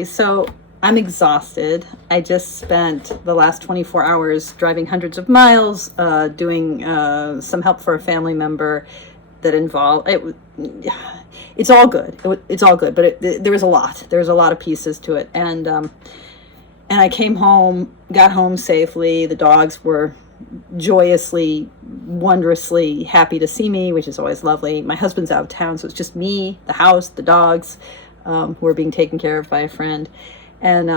Allie. So I'm exhausted. I just spent the last 24 hours driving hundreds of miles, doing some help for a family member that involved it. It's all good. It's all good, but there was a lot. There was a lot of pieces to it, and I came home, got home safely. The dogs were joyously, wondrously happy to see me, which is always lovely. My husband's out of town, so it's just me, the house, the dogs, who are being taken care of by a friend. And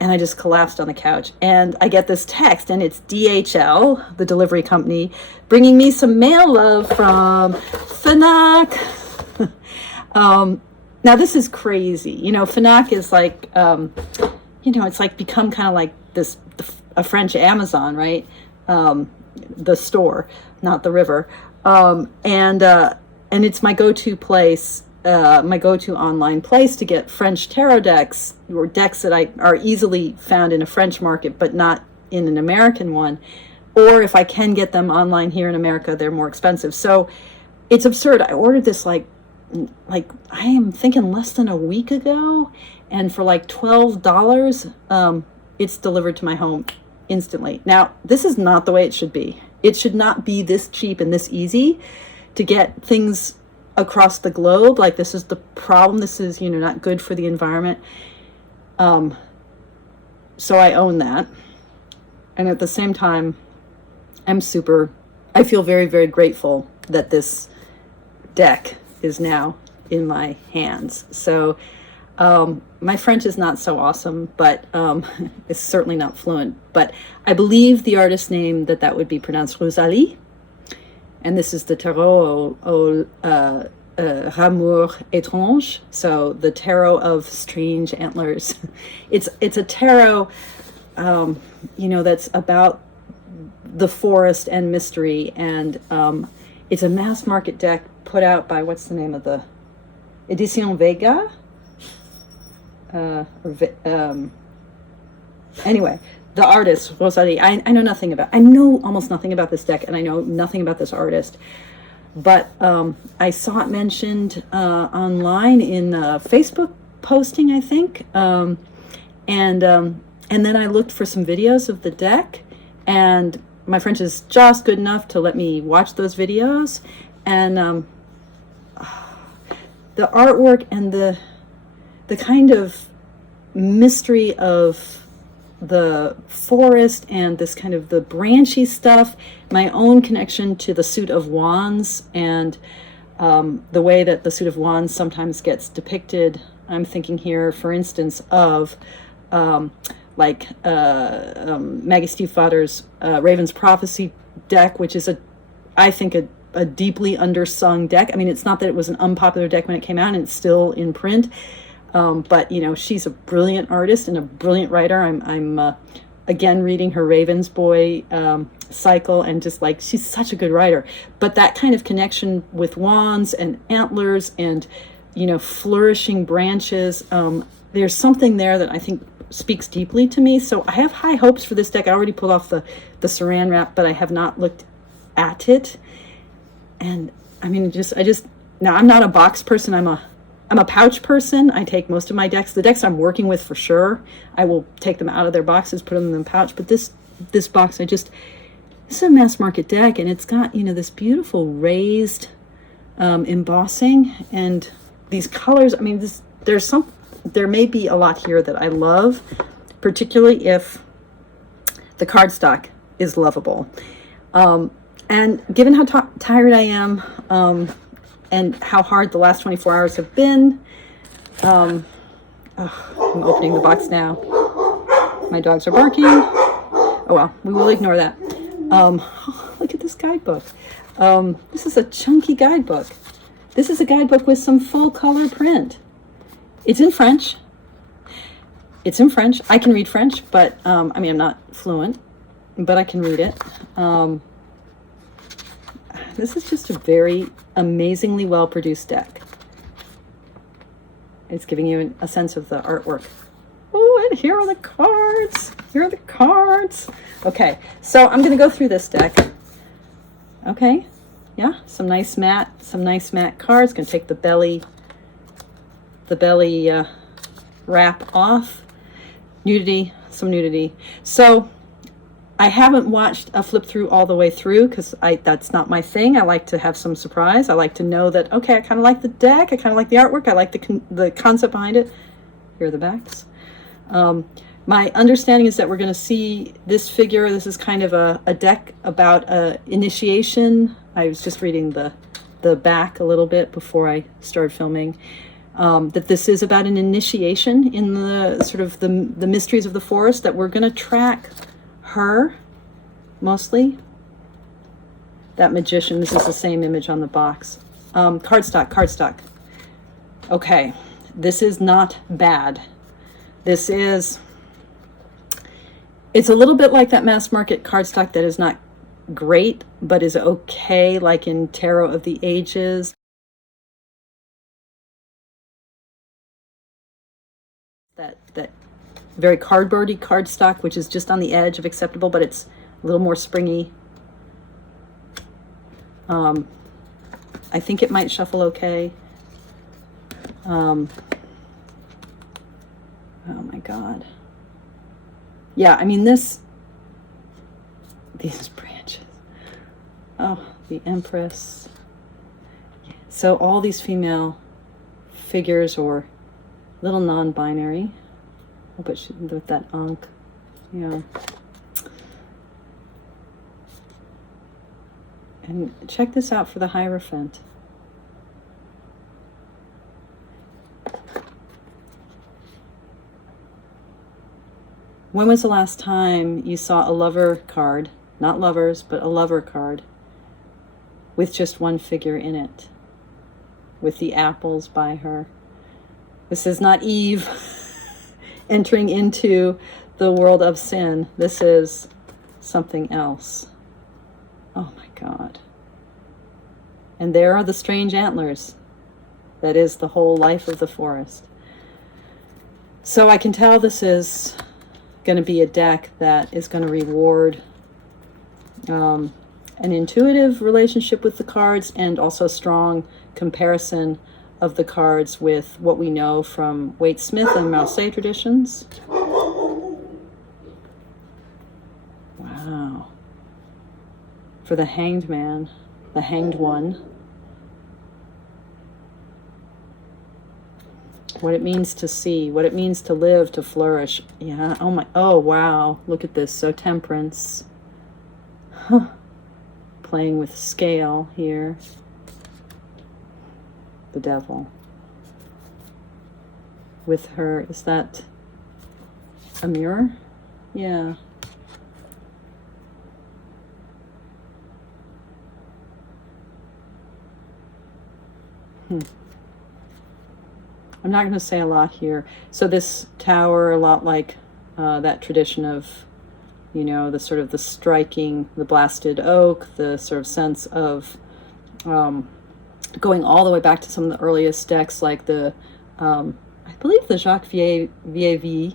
I just collapsed on the couch. And I get this text, and it's DHL, the delivery company, bringing me some mail love from Fnac. Now, this is crazy. You know, Fnac is like, you know, it's like become kind of like this, a French Amazon, right? The store, not the river. And it's my go-to place, my go-to online place to get French tarot decks, or decks that are easily found in a French market, but not in an American one. Or if I can get them online here in America, they're more expensive. So it's absurd. I ordered this like I am thinking less than a week ago, and for like $12, it's delivered to my home instantly. Now, this is not the way it should be. It should not be this cheap and this easy to get things across the globe. Like, this is the problem. This is, you know, not good for the environment. So I own that. And at the same time, I feel very, very grateful that this deck is now in my hands. So my French is not so awesome, but it's certainly not fluent. But I believe the artist name that would be pronounced Rouxalis. And this is the tarot Ramures Etranges, so the tarot of strange antlers. It's a tarot, you know, that's about the forest and mystery, and it's a mass market deck put out by, what's the name of the Edition Vega? Anyway, the artist Rouxalis. I know almost nothing about this deck, and I know nothing about this artist, but I saw it mentioned online in a Facebook posting, I think, and then I looked for some videos of the deck, and my French is just good enough to let me watch those videos, and the artwork and the kind of mystery of the forest and this kind of the branchy stuff, my own connection to the suit of wands, and the way that the suit of wands sometimes gets depicted. I'm thinking here, for instance, of Maggie Stiefvater's Raven's Prophecy deck, which is I think a deeply undersung deck. I mean, it's not that it was an unpopular deck when it came out, and it's still in print. But, you know, she's a brilliant artist and a brilliant writer. I'm again reading her Raven's Boy cycle, and just like, she's such a good writer. But that kind of connection with wands and antlers and, you know, flourishing branches, there's something there that I think speaks deeply to me. So I have high hopes for this deck. I already pulled off the saran wrap, but I have not looked at it. And I mean, now I'm not a box person. I'm a pouch person. I take most of my decks. The decks I'm working with, for sure, I will take them out of their boxes, put them in the pouch. But this box, this is a mass market deck, and it's got, you know, this beautiful raised embossing and these colors. I mean, there may be a lot here that I love, particularly if the cardstock is lovable. And given how tired I am, and how hard the last 24 hours have been, I'm opening the box now. My dogs are barking. Oh well, we will ignore that. Look at this guidebook. This is a chunky guidebook. This is a guidebook with some full color print. It's in French. I can read French, but I mean, I'm not fluent, but I can read it. This is just a very amazingly well-produced deck. It's giving you a sense of the artwork. Oh, and here are the cards. Okay, so I'm going to go through this deck. Okay, yeah, some nice matte cards. Going to take the belly wrap off. Nudity, some nudity. So I haven't watched a flip through all the way through because that's not my thing. I like to have some surprise. I like to know that, okay, I kind of like the deck. I kind of like the artwork. I like the concept behind it. Here are the backs. My understanding is that we're going to see this figure. This is kind of a deck about initiation. I was just reading the back a little bit before I started filming. That this is about an initiation in the sort of the mysteries of the forest, that we're going to track her mostly. That magician, this is the same image on the box. Cardstock. Okay, this is not bad. This is, it's a little bit like that mass market cardstock that is not great, but is okay, like in Tarot of the Ages. That very cardboardy cardstock, which is just on the edge of acceptable, but it's a little more springy. I think it might shuffle okay. Oh my God. Yeah, I mean these branches. Oh, the Empress. So all these female figures, or little non-binary. Oh, but she, with that Ankh. Yeah. And check this out for the Hierophant. When was the last time you saw a lover card, not lovers, but a lover card, with just one figure in it, with the apples by her? This is not Eve entering into the world of sin. This is something else. Oh my God. And there are the strange antlers. That is the whole life of the forest. So I can tell this is going to be a deck that is going to reward an intuitive relationship with the cards, and also strong comparison of the cards with what we know from Waite Smith and Marseille traditions. Wow. For the Hanged Man, the Hanged One. What it means to see, what it means to live, to flourish. Yeah, oh wow, look at this. So Temperance. Huh. Playing with scale here. The Devil. With her, is that a mirror? Yeah. I'm not going to say a lot here. So this tower, a lot like that tradition of, you know, the sort of the striking, the blasted oak, the sort of sense of going all the way back to some of the earliest decks, like the, I believe the Jacques Vieilleville.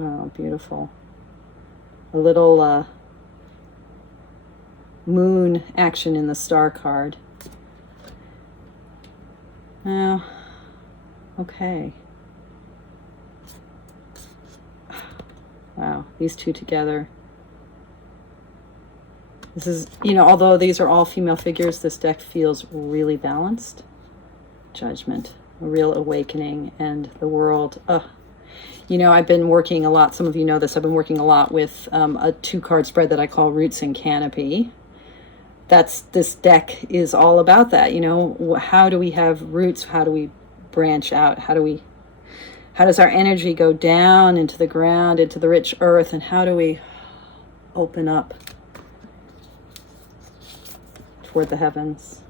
Oh, beautiful. A little moon action in the star card. Now, okay. Wow, these two together. This is, you know, although these are all female figures, this deck feels really balanced. Judgment, a real awakening, and the world. You know, I've been working a lot, some of you know this, I've been working a lot with a 2-card spread that I call Roots and Canopy. This deck is all about that, you know. How do we have roots? How do we branch out? How does our energy go down into the ground, into the rich earth, and how do we open up toward the heavens?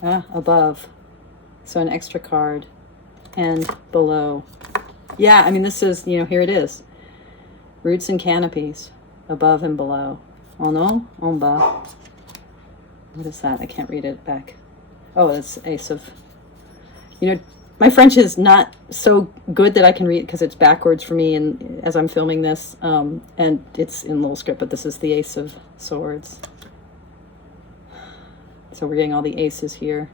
Above. So an extra card. And below. Yeah, I mean, this is, you know, here it is. Roots and canopies. Above and below. En haut, en bas. What is that? I can't read it back. Oh, it's Ace of... You know, My French is not so good that I can read because it's backwards for me and as I'm filming this, and it's in little script, but this is the Ace of Swords. So we're getting all the aces here.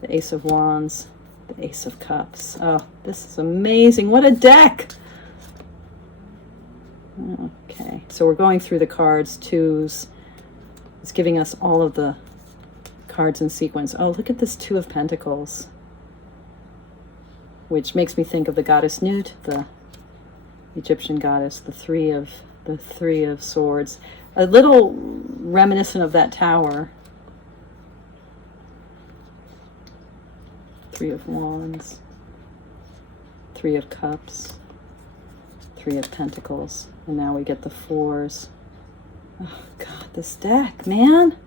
The Ace of Wands, the Ace of Cups. Oh, this is amazing. What a deck! Okay, so we're going through the cards, twos. It's giving us all of the cards in sequence. Oh, look at this Two of Pentacles, which makes me think of the goddess Nut, the Egyptian goddess, the three of Swords. A little reminiscent of that Tower. Three of Wands, Three of Cups, Three of Pentacles, and now we get the fours. Oh God, this deck, man.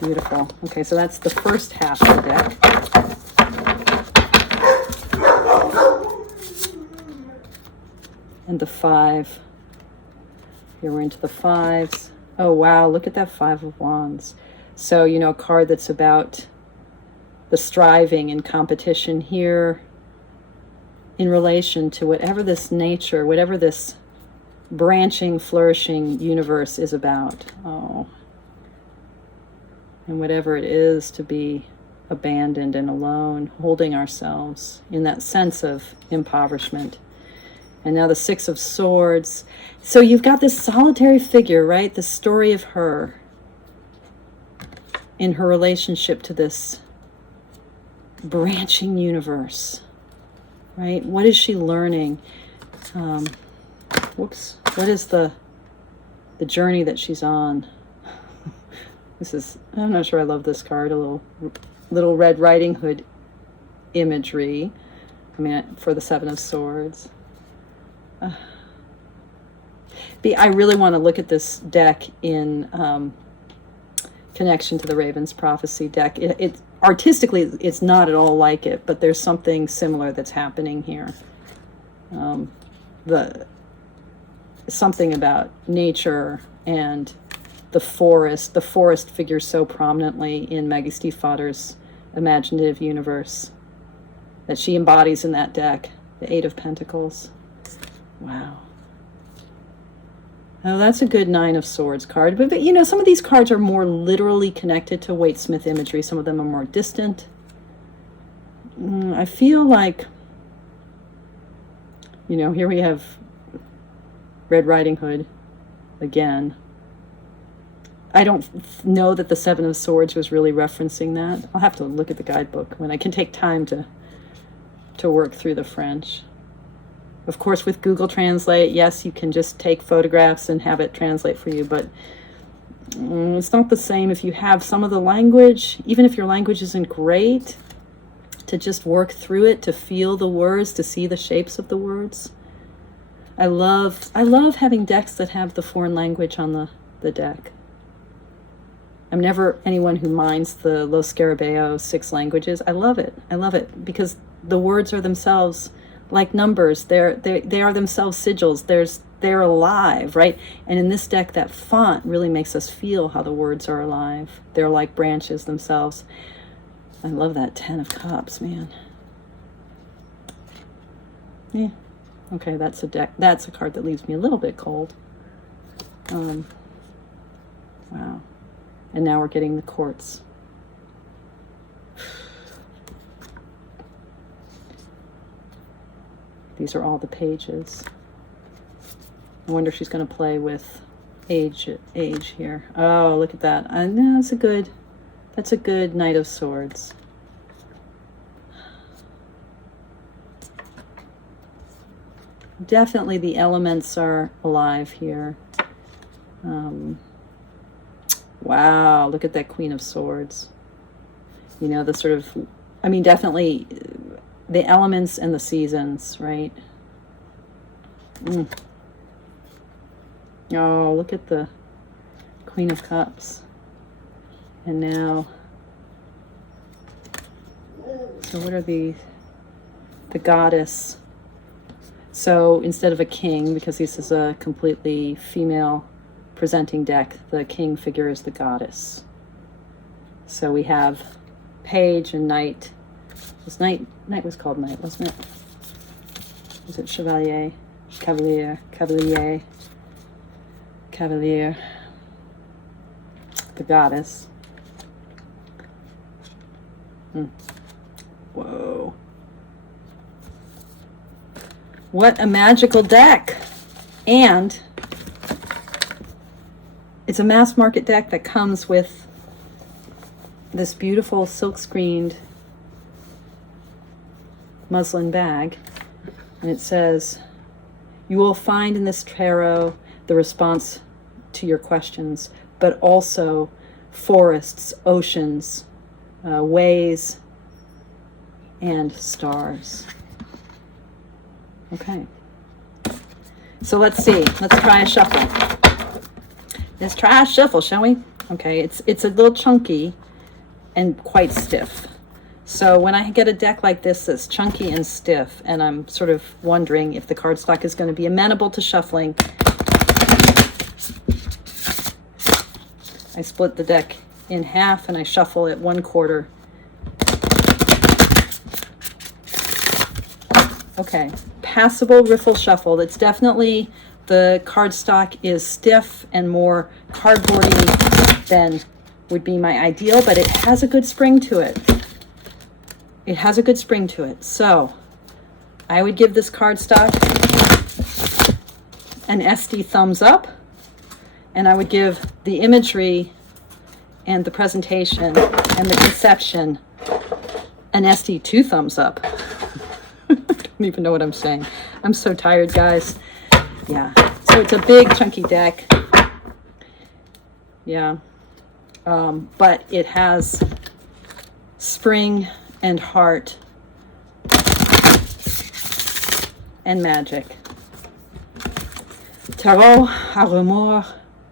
Beautiful. Okay, so that's the first half of the deck. And the five. Here we're into the fives. Oh wow, look at that Five of Wands. So, you know, a card that's about the striving and competition here in relation to whatever this nature, whatever this branching, flourishing universe is about. Oh. And whatever it is to be abandoned and alone, holding ourselves in that sense of impoverishment. And now the Six of Swords. So you've got this solitary figure, right? The story of her in her relationship to this branching universe, right? What is she learning? Whoops. What is the journey that she's on? This is, I'm not sure I love this card. A little Red Riding Hood imagery. I mean, for the Seven of Swords. I really want to look at this deck in connection to the Raven's Prophecy deck. It artistically, it's not at all like it, but there's something similar that's happening here. Something about nature and the forest. The forest figures so prominently in Maggie Stiefvater's imaginative universe that she embodies in that deck. The Eight of Pentacles. Wow. Oh, that's a good Nine of Swords card. But you know, some of these cards are more literally connected to Waite-Smith imagery. Some of them are more distant. I feel like, you know, here we have Red Riding Hood again. I don't know that the Seven of Swords was really referencing that. I'll have to look at the guidebook when I can take time to work through the French. Of course, with Google Translate, yes, you can just take photographs and have it translate for you, but it's not the same if you have some of the language, even if your language isn't great, to just work through it, to feel the words, to see the shapes of the words. I love having decks that have the foreign language on the deck. I'm never anyone who minds the Lo Scarabeo 6 languages. I love it because the words are themselves like numbers. They are themselves sigils. They're alive, right? And in this deck, that font really makes us feel how the words are alive. They're like branches themselves. I love that Ten of Cups, man. Yeah. Okay, that's a deck. That's a card that leaves me a little bit cold. Wow. And now we're getting the Courts. These are all the pages. I wonder if she's going to play with age here. Oh, look at that. I know that's a good Knight of Swords. Definitely the elements are alive here. Wow, look at that Queen of Swords. You know, the sort of, I mean, definitely the elements and the seasons, right? Oh, look at the Queen of Cups. And now, so what are the Goddess? So instead of a king, because this is a completely female presenting deck, the king figure is the Goddess. So we have page and knight. Knight was called knight, wasn't it? Was it chevalier? Cavalier. The goddess. Whoa. What a magical deck. And it's a mass market deck that comes with this beautiful silk screened muslin bag. And it says, you will find in this tarot the response to your questions, but also forests, oceans, ways, and stars. Okay. So let's see. Let's try a shuffle. Let's try a shuffle, shall we? Okay, it's a little chunky and quite stiff. So when I get a deck like this that's chunky and stiff, and I'm sort of wondering if the cardstock is going to be amenable to shuffling, I split the deck in half and I shuffle it 1/4. Okay, passable riffle shuffle. That's definitely, the cardstock is stiff and more cardboardy than would be my ideal, but it has a good spring to it. It has a good spring to it. So I would give this cardstock an SD thumbs up, and I would give the imagery and the presentation and the conception an SD 2 thumbs up. I don't even know what I'm saying. I'm so tired, guys. Yeah. So it's a big chunky deck. Yeah. But it has spring and heart and magic. Tarot à Ramures,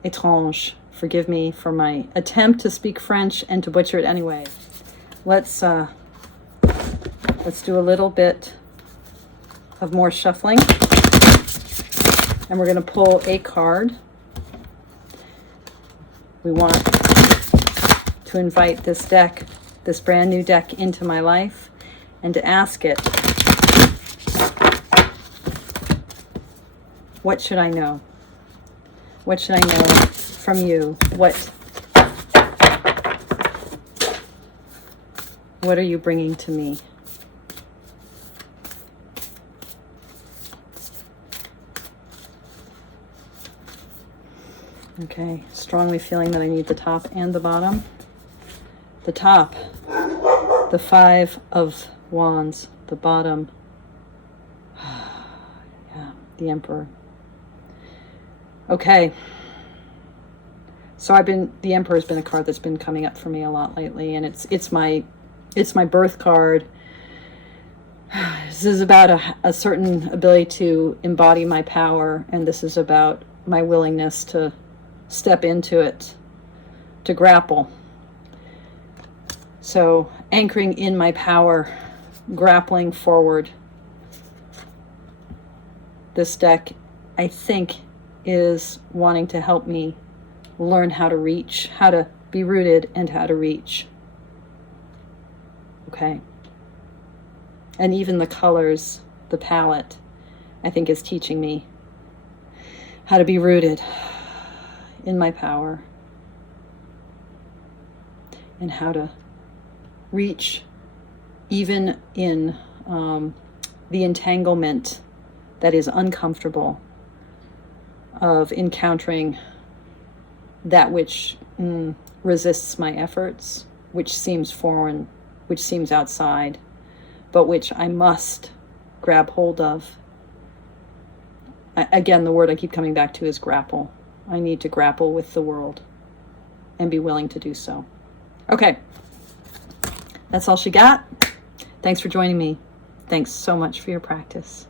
Etranges. Forgive me for my attempt to speak French and to butcher it anyway. Let's do a little bit of more shuffling, and we're going to pull a card. We want to invite this deck, this brand new deck, into my life, and to ask it, what should I know? What should I know from you? What are you bringing to me? Okay, strongly feeling that I need the top and the bottom. The top, the 5 of Wands. The bottom, yeah, the Emperor. Okay. So the Emperor's been a card that's been coming up for me a lot lately, and it's my birth card. This is about a certain ability to embody my power, and this is about my willingness to step into it, to grapple. So anchoring in my power, grappling forward. This deck, I think, is wanting to help me learn how to reach, how to be rooted and how to reach. Okay. And even the colors, the palette, I think is teaching me how to be rooted in my power and how to reach even in the entanglement that is uncomfortable of encountering that which resists my efforts, which seems foreign, which seems outside, but which I must grab hold of. Again, the word I keep coming back to is grapple. I need to grapple with the world and be willing to do so. Okay. That's all she got. Thanks for joining me. Thanks so much for your practice.